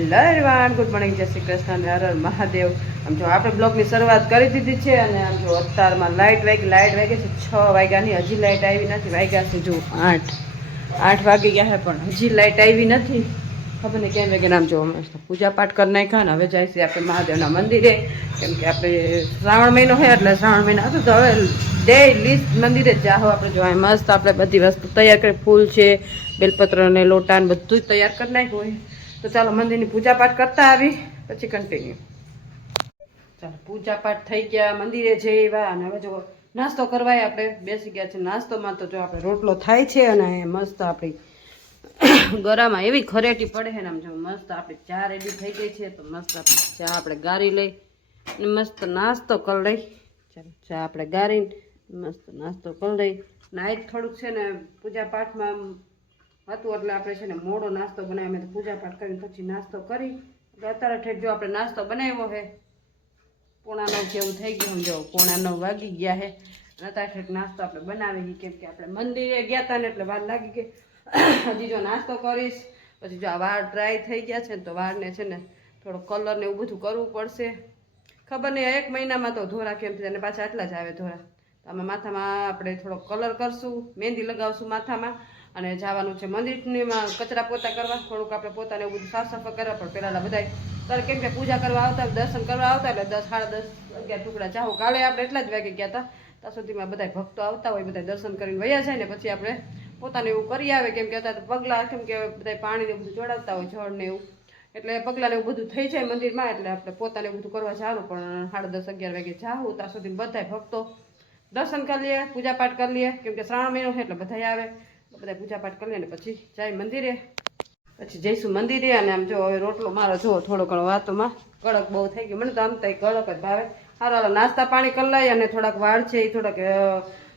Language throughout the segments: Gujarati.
હેલો એવરીવન, ગુડ મોર્નિંગ, જય શ્રી કૃષ્ણ, હર હર મહાદેવ। આમ જો આપણે બ્લોગની શરૂઆત કરી દીધી છે અને આમ જો અત્યારમાં લાઇટ વાગે છે 6 વાગ્યાની, હજી લાઇટ આવી નથી। વાગ્યા છે જો 8 વાગી ગયા છે પણ હજી લાઇટ આવી નથી। ખબર નહીં કેમ વાગે નામ જો મસ્ત પૂજા પાઠ કરી નાખ્યા ને હવે જાય છે આપણે મહાદેવના મંદિરે, કેમ કે આપણે શ્રાવણ મહિનો હોય એટલે શ્રાવણ મહિના હતું તો હવે ડેઈલી મંદિરે જ જાઓ આપણે। જો મસ્ત આપણે બધી વસ્તુ તૈયાર કરી, ફૂલ છે, બેલપત્ર ને લોટા ને બધું જ તૈયાર કરી નાખ્યું હોય। તો ચાલો મંદિરની પૂજા પાઠ કરતા આવી પછી કન્ટિન્યુ। ચાલો પૂજા પાઠ થઈ ગયા, મંદિરે જઈ આવ્યા અને હવે જો નાસ્તો કરવાય આપણે બેસી ગયા છે। નાસ્તોમાં તો જો આપણે રોટલો થાય છે અને મસ્ત આપણી ગરામાં એવી ખરેટી પડે છે ને, આમ જો મસ્ત આપણી ચા રેડી થઈ ગઈ છે। તો મસ્ત આપણે ચા આપણે ગારી લઈ અને મસ્ત નાસ્તો કરી લઈ। ચાલો ચા આપણે ગારીને મસ્ત નાસ્તો કરી લઈ। નાઈ થોડુંક છે ને પૂજા પાઠમાં હતું એટલે આપણે છે ને મોડો નાસ્તો બનાવ્યો। મેં તો પૂજા પાઠ કરીને પછી નાસ્તો કરી, અત્યારે ઠેઠ જો આપણે નાસ્તો બનાવ્યો છે 8:45 જેવું થઈ ગયું। જો 8:45 વાગી ગયા છે અને અત્યારે ઠેઠ નાસ્તો આપણે બનાવી, કેમ કે આપણે મંદિરે ગયા હતા ને એટલે વાર લાગી ગઈ। હજી જો નાસ્તો કરીશ પછી જો આ વાળ ડ્રાય થઈ ગયા છે ને તો વાળને છે ને થોડો કલર ને એવું બધું કરવું પડશે। ખબર નહીં 1 મહિનામાં તો ધોરા કેમ થાય અને પાછા આટલા જ આવે ધોરા। તો આમાં માથામાં આપણે થોડો કલર કરશું, મહેંદી લગાવશું માથામાં અને જવાનું છે મંદિરમાં કચરા પોતા કરવા। થોડુંક આપણે પોતાને એવું બધું સાફ સફાઈ કરવા પણ પહેલાં બધા ત્યારે કેમ કે પૂજા કરવા આવતા, દર્શન કરવા આવતા એટલે 10, 10:30, 11 ટુકડા જાઓ। કાલે આપણે એટલા જ વાગે ગયા હતા, ત્યાં સુધીમાં બધા ભક્તો આવતા હોય, બધા દર્શન કરીને વયા જાય ને પછી આપણે પોતાને એવું કરી આવે, કેમ કે અત્યારે પગલાં કેમ કે બધા પાણીને બધું જોડાવતા હોય, જળ ને એવું, એટલે પગલાં ને એવું બધું થઈ જાય મંદિરમાં એટલે આપણે પોતાને એવું બધું કરવા જવાનું। પણ 10:30, 11 વાગે જાઉં ત્યાં સુધી બધા ભક્તો દર્શન કરી લઈએ, પૂજા પાઠ કરી લઈએ, કેમ કે શ્રાવણ મહિનો છે એટલે બધા આવે, બધા પૂજા પાઠ કરી લે ને પછી જાય મંદિરે। પછી જઈશું મંદિરે અને આમ જો હવે રોટલો મારો જો થોડો ઘણો વાતોમાં કડક બહુ થઈ ગયો, મને તો આમ તો કડક જ ભાવે। હારો નાસ્તા પાણી કરી લઈ અને થોડાક વાળ છે એ થોડાક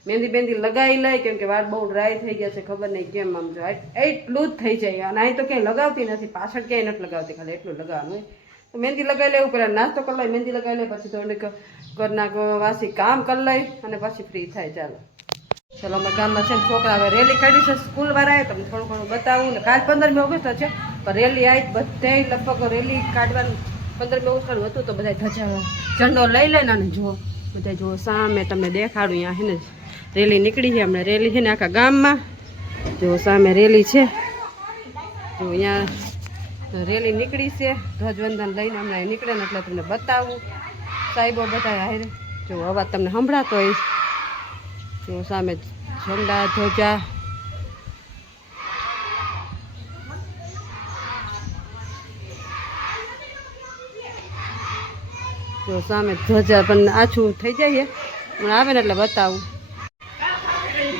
મહેંદી લગાવી લઈ, કેમ કે વાળ બહુ ડ્રાય થઈ ગયા છે, ખબર નહીં કેમ આમ જો એટલું જ થઈ જાય। અને અહીં તો ક્યાંય લગાવતી નથી, પાછળ ક્યાંય નથી લગાવતી, ખાલી એટલું લગાવવાનું હોય। તો મહેંદી લગાવી લેવું, પહેલાં નાસ્તો કરી લઈ, મહેંદી લગાવી લે, પછી થોડીક ઘરના વાસી કામ કરી લઈ અને પછી ફ્રી થાય। ચાલો ચાલો અમારા ગામમાં છે ને છોકરા હવે રેલી કાઢી છે સ્કૂલવાળાએ, તમને થોડું ઘણું બતાવું ને। કાલ 15મી ઓગસ્ટ છે પણ રેલી આવી બધે લગભગ રેલી કાઢવાનું 15મી ઓગસ્ટનું હતું તો બધા ધજા ઝંડો લઈ લઈને અને જુઓ બધા જુઓ સામે તમને દેખાડું, અહીંયા છે ને રેલી નીકળી છે હમણાં। રેલી છે ને આખા ગામમાં જો સામે રેલી છે, જો અહીંયા રેલી નીકળી છે ધ્વજવંદન લઈને હમણાં નીકળે ને એટલે તમને બતાવું। સાહેબો બધા હારે જો અવાજ તમને સંભળાતો હોય, જો સામે ઝંડા ધ્વજા જો સામે ધ્વજા પણ આછું થઈ જાય છે આવે ને એટલે બતાવું।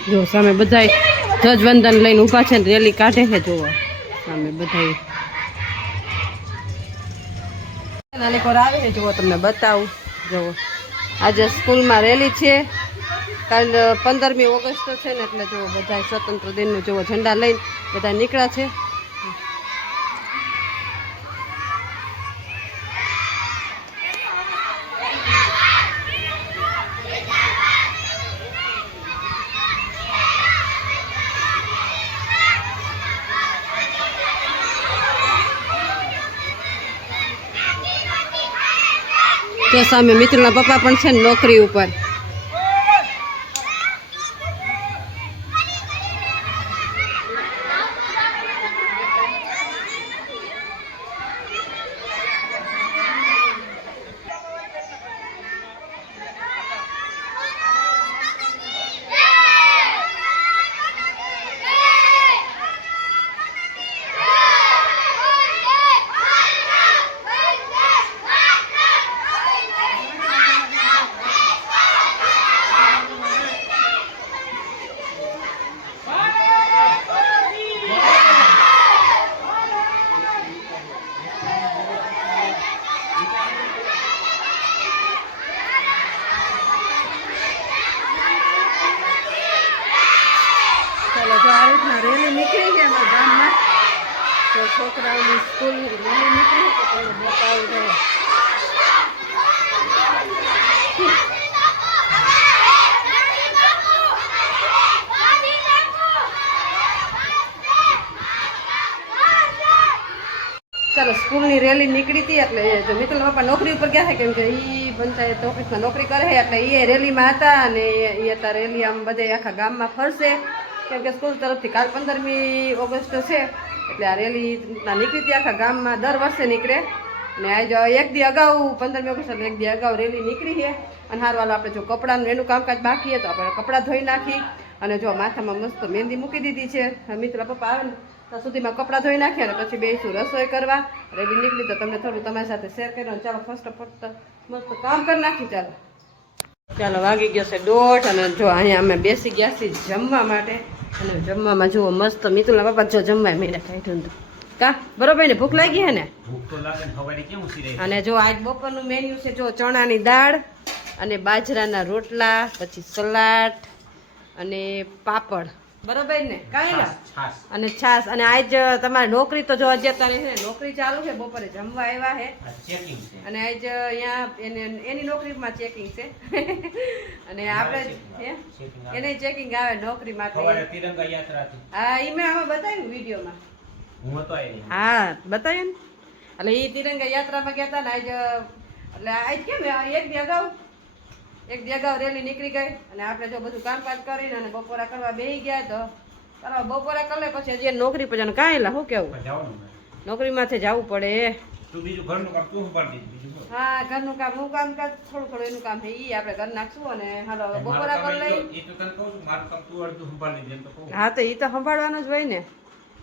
જો સામે બધા ધ્વજવંદન લઈને ઊભા છે ને રેલી કાઢે છે, જોવો સામે બધા આવે છે, જુઓ તમને બતાવું। જુઓ આજે સ્કૂલમાં રેલી છે, કાલ 15મી ઓગસ્ટ છે ને એટલે જુઓ બધા સ્વતંત્ર દિનનું જુઓ ઝંડા લઈને બધા નીકળ્યા છે। તો સામે મિત્રના પપ્પા પણ છે ને નોકરી ઉપર। રેલી નીકળી છે અમારા ગામમાં, તો છોકરાઓની સ્કૂલની રેલી નીકળી તો તમને બતાવું। ચાલો સ્કૂલની રેલી નીકળી હતી એટલે જો મિતુલ પપ્પા નોકરી ઉપર ગયા છે કેમ કે એ પંચાયત ઓફિસમાં નોકરી કરે છે એટલે એ રેલીમાં હતા અને એ અત્યારે રેલી આમ બધે આખા ગામમાં ફરશે કેમ કે સ્કૂલ તરફથી કાલ 15મી ઓગસ્ટ છે એટલે આ રેલી નીકળી હતી આખા ગામમાં દર વર્ષે નીકળે અને આજ એક દી અગાઉ 15મી ઓગસ્ટ એટલે એક દી અગાઉ રેલી નીકળી છે અને હાર વાલો આપણે જો કપડાનું એનું કામકાજ બાકી છે તો આપણે કપડાં ધોઈ નાખી અને જો માથામાં મસ્ત મહેંદી મૂકી દીધી છે મિતુલ પપ્પા આવે ને ત્યાં સુધીમાં કપડાં ધોઈ નાખ્યા અને પછી બેસીશું રસોઈ કરવા રેડી નીકળી તો તમને થોડું તમારી સાથે શેર કર્યું ચાલો ફર્સ્ટ મસ્ત કામ કરી નાખી ચાલો વાગી ગયો છે 1:30 અને જો અહીંયા અમે બેસી ગયા છીએ જમવા માટે અને જમવામાં જુઓ મસ્ત મિતુલના પપ્પા જો જમવા મેળા કાઢ્યું તો કા બરોબર ને ભૂખ લાગી હે ને અને જો આજ બપોરનું મેન્યુ છે જો ચણાની દાળ અને બાજરાના રોટલા પછી સલાડ અને પાપડ બરોબર ને કાંઈ અને છાસ અને આજ તમારી નોકરી તો જો અત્યારે છે નોકરી ચાલુ છે બપોરે જમવા આવ્યા છે અને આજ અહીંયા એની નોકરીમાં ચેકિંગ છે અને આપણે એને ચેકિંગ આવે નોકરી માટે હા એ મેં આમાં બતાવ્યું વિડીયોમાં હા બતાવ્યું ને એટલે એ તિરંગા યાત્રામાં ગયા હતા ને આજ એટલે આજ કેમ એક દી અગાઉ રેલી નીકળી ગઈ અને આપણે જો બધું કામકાજ કરીને અને બપોરા કરવા બેસી ગયા તો બપોરા કરી લે પછી હજી નોકરી પર જવાનું કાંઈ શું કેવું નોકરીમાંથી જવું પડે હા ઘરનું કામ હું કામ થોડું એનું કામ છે એ આપણે કરી નાખશું અને હાલો બપોરા કરી લઈ હા તો એ તો સંભાળવાનું જ હોય ને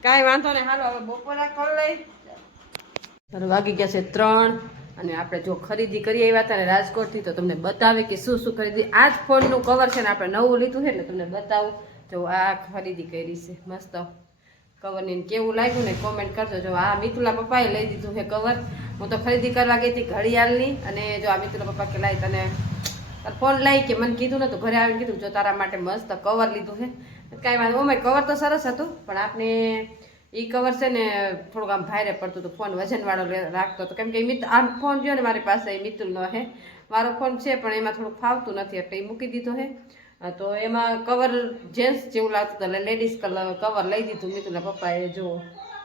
કાંઈ વાંધો નહીં હાલો હવે બપોરા કરી લઈ વાગી ગયા છે 3 અને આપણે જો ખરીદી કરી આવ્યા હતા ને રાજકોટથી તો તમને બતાવે કે શું શું ખરીદી આ જ ફોનનું કવર છે ને આપણે નવું લીધું છે એટલે તમને બતાવું જો આ ખરીદી કરી છે મસ્ત કવરની કેવું લાગ્યું ને કોમેન્ટ કરજો જો આ મિતુલના પપ્પાએ લઈ દીધું છે કવર હું તો ખરીદી કરવા ગઈ હતી ઘડિયાળની અને જો આ મિતુલના પપ્પા કે લાઈ તને ફોન લાવી કે મને કીધું ને તો ઘરે આવીને કીધું જો તારા માટે મસ્ત કવર લીધું છે કાંઈ વાંધો ઓમાં કવર તો સરસ હતું પણ આપણે એ કવર છે ને થોડુંક આમ ભારે પડતું હતું ફોન વજનવાળો રાખતો હતો કેમ કે આમ ફોન જો ને મારી પાસે એ મિતુલનો છે મારો ફોન છે પણ એમાં થોડુંક ફાવતું નથી એટલે એ મૂકી દીધો છે તો એમાં કવર જેન્ટ્સ જેવું લાગતું હતું એટલે લેડીઝ કવર લઈ દીધું મિતુલના પપ્પાએ જો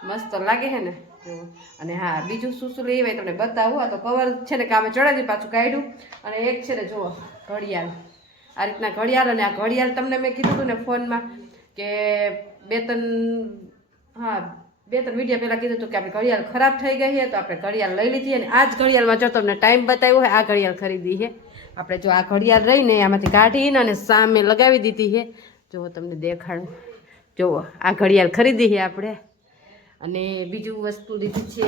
મસ્ત લાગે છે ને જો અને હા બીજું શું શું લઈ તમને બતાવું આ તો કવર છે ને કામે ચડાવી પાછું કાઢ્યું અને એક છે ને જુઓ ઘડિયાળ આ રીતના ઘડિયાળ અને આ ઘડિયાળ તમને મેં કીધું હતું ને ફોનમાં કે 2-3 વિડીયો પહેલાં કીધું હતું કે આપણે ઘડિયાળ ખરાબ થઈ ગઈ છે તો આપણે ઘડિયાળ લઈ લીધી અને આ જ ઘડિયાળમાં જો તમને ટાઈમ બતાવ્યો હોય આ ઘડિયાળ ખરીદી છે આપણે જો આ ઘડિયાળ રહીને આમાંથી કાઢીને અને સામે લગાવી દીધી છે જુઓ તમને દેખાડું જુઓ આ ઘડિયાળ ખરીદી છે આપણે અને બીજું વસ્તુ લીધી છે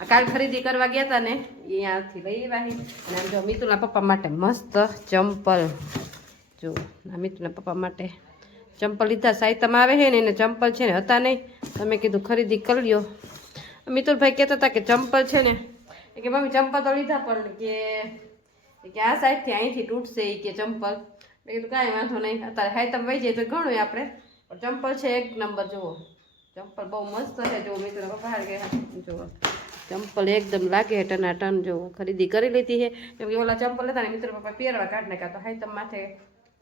આ કાલ ખરીદી કરવા ગયા હતા ને અહીંયાથી લઈ આવ્યા અને આમ જો મિતુલના પપ્પા માટે મસ્ત ચંપલ જો આ મિતુલના પપ્પા માટે ચંપલ લીધા સાહિત્યમાં આવે છે ને એને ચંપલ છે ને હતા નહીં તમે કીધું ખરીદી કરી લ્યો મિતુલભાઈ કહેતા હતા કે ચંપલ છે ને કે મમ્મી ચંપલ તો લીધા પણ કે આ સાઈડથી અહીંથી તૂટશે એ કે ચંપલ મેં કીધું કાંઈ વાંધો નહીં અત્યારે સાહિત્યમાં વહી જાય તો ઘણું આપણે પણ ચંપલ છે 1 નંબર જુઓ ચંપલ બહુ મસ્ત છે જો મિતુલના પપ્પા હાર ગયા જુઓ ચંપલ એકદમ લાગે ટનાટન જો ખરીદી કરી લીધી છે કેમ કે ઓલા ચંપલ હતા ને મિતુલના પપ્પા પહેરવા કાઢ નાખ્યા તો સાહિત્ય માથે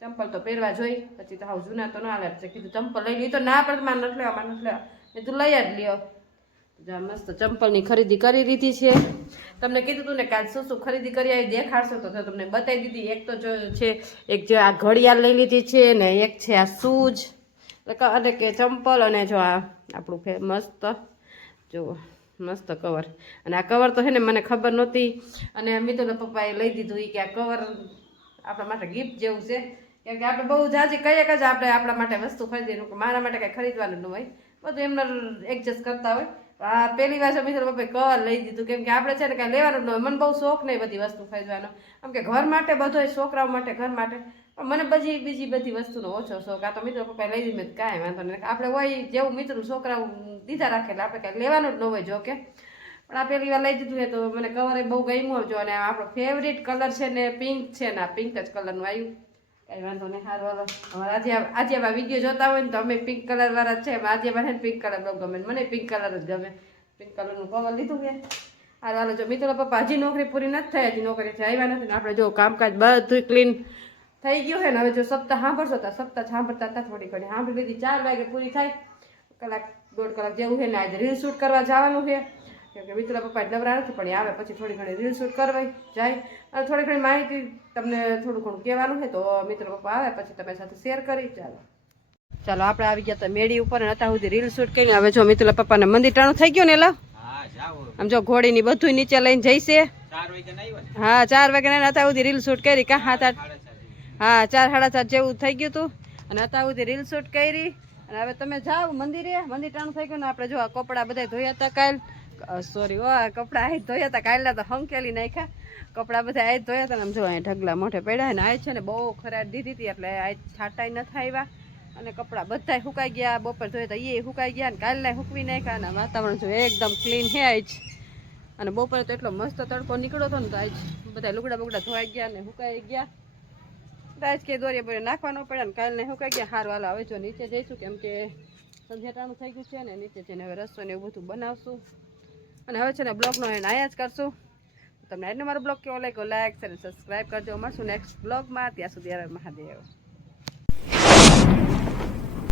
ચંપલ તો પહેરવા જોઈ પછી તો હાવ જૂના તો ના લે કીધું ચંપલ લઈ લીધો ના પડે મારે નથી લેવા મેં તું લઈ જ લ્યો જા મસ્ત ચંપલની ખરીદી કરી લીધી છે તમને કીધું હતું ને કાલ શું શું ખરીદી કરી આવી દેખાડશો તો તમને બતાવી દીધી એક તો જો છે એક જો આ ઘડિયાળ લઈ લીધી છે ને એક છે આ શૂઝ એટલે કે ચંપલ અને જો આ આપણું મસ્ત જો મસ્ત કવર અને આ કવર તો છે ને મને ખબર નહોતી અને મિતુલના પપ્પાએ લઈ દીધું એ કે આ કવર આપણા માટે ગિફ્ટ જેવું છે કેમ કે આપણે બહુ જાજી કહીએ કે જ આપણે આપણા માટે વસ્તુ ખરીદીનું મારા માટે કાંઈ ખરીદવાનું ન હોય બધું એમને એડજસ્ટ કરતા હોય આ પહેલી વાર મિતુલના પપ્પાએ કવર લઈ દીધું કેમ કે આપણે છે ને કાંઈ લેવાનું ન હોય મને બહુ શોખ નહીં બધી વસ્તુ ખરીદવાનો કેમ કે ઘર માટે બધો છોકરાઓ માટે ઘર માટે પણ મને બીજી બધી વસ્તુનો ઓછો શોખ આ તો મિતુલના પપ્પાએ લઈ દીધું કાંઈ વાંધો નહીં આપણે હોય જેવું મિતુલ છોકરાઓ દીધા રાખે એટલે આપણે કાંઈ લેવાનું જ ન હોય જો કે પણ આ પહેલી વાર લઈ દીધું છે તો મને કવર બહુ ગમ્યું જો અને આપણો ફેવરેટ કલર છે ને પિંક છે ને આ પિંક જ કલરનું આવ્યું કાંઈ વાંધો નહીં સારું હાલો હવે આજે આ વિડીયો જોતા હોય ને તો અમે પિંક કલરવાળા જ છે આજે મને પિંક કલર બહુ ગમે મને પિંક કલર જ ગમે પિંક કલરનું કવર લીધું છે હાલ હાલો જો મિતુલના પપ્પા હજી નોકરી પૂરી નથી થઈ હજી નોકરીથી આવ્યા નથી ને આપણે જો કામકાજ બધું ક્લીન થઈ ગયું છે ને હવે જો સપ્તાહ સાંભળશો તો સપ્તાહ સાંભળતા હતા થોડી ઘણી સાંભળી લીધી 4 વાગે પૂરી થાય 1-1.5 કલાક જેવું છે ને આજે રીલ શૂટ કરવા જવાનું છે કેમ કે મિત્ર પપ્પા નવરા નથી પણ એ આવે પછી થોડી ઘણી રીલ શૂટ કરવાય જાય અને થોડી ઘણી માહિતી તમને થોડું ઘણું કહેવાનું હોય તો મિત્ર પપ્પા આવે પછી તમે સાથે શેર કરી ચાલો આપણે આવી ગયા હતા મેળી ઉપર અને અત્યાર સુધી રીલ શૂટ કરીને હવે જો મિત્ર પપ્પાને મંદિર ટાણું થઈ ગયું ને એલા આમ જો ઘોડીની બધું નીચે લઈને જઈશે હા 4 વાગે અત્યાર સુધી રીલ શૂટ કરી કા 7-8 હા 4-4:30 જેવું થઈ ગયું હતું અને અત્યાર સુધી રીલ શૂટ કરી અને હવે તમે જાઓ મંદિર ટાણું થઈ ગયું ને આપણે જો આ કપડાં બધા ધોયા હતા કાલ સોરી કપડાં આજ ધોયા હતા કાલના તો હંકેલી નાખ્યા કપડાં બધા આજ ધોયા હતા ને આમ જો અહીં ઢગલા મોઢે પડ્યા ને આજ છે ને બહુ ખરાબ દીધી હતી એટલે આજ છાંટાઈ નથી આવ્યા અને કપડાં બધાય સુકાઈ ગયા બપોર ધોયા હતા એ સુકાઈ ગયા ને કાલના સૂકવી નાખ્યા અને વાતાવરણ જો એકદમ ક્લીન છે આજ અને બપોરે તો એટલો મસ્ત તડકો નીકળ્યો હતો ને તો આજ બધા લુગડા બુગડા ધોવાઈ ગયા ને સુકાઈ ગયા આજ કે દોરીએ બોરીએ નાખવાનો પડે ને કાલને સુકાઈ ગયા સારું હાલો હવે જો નીચે જઈશું કેમ કે સંધ્યાટાણું થઈ ગયું છે ને નીચે જઈને હવે રસો ને એવું બધું બનાવશું અને હવે છે ને બ્લોગનો એને આયા જ કરશું તમને આજનો મારો બ્લોગ કેવો લાગ્યો લાઈક શેર સબસ્ક્રાઈબ કરજો મળશું નેક્સ્ટ બ્લોગમાં ત્યાં સુધી હર મહાદેવ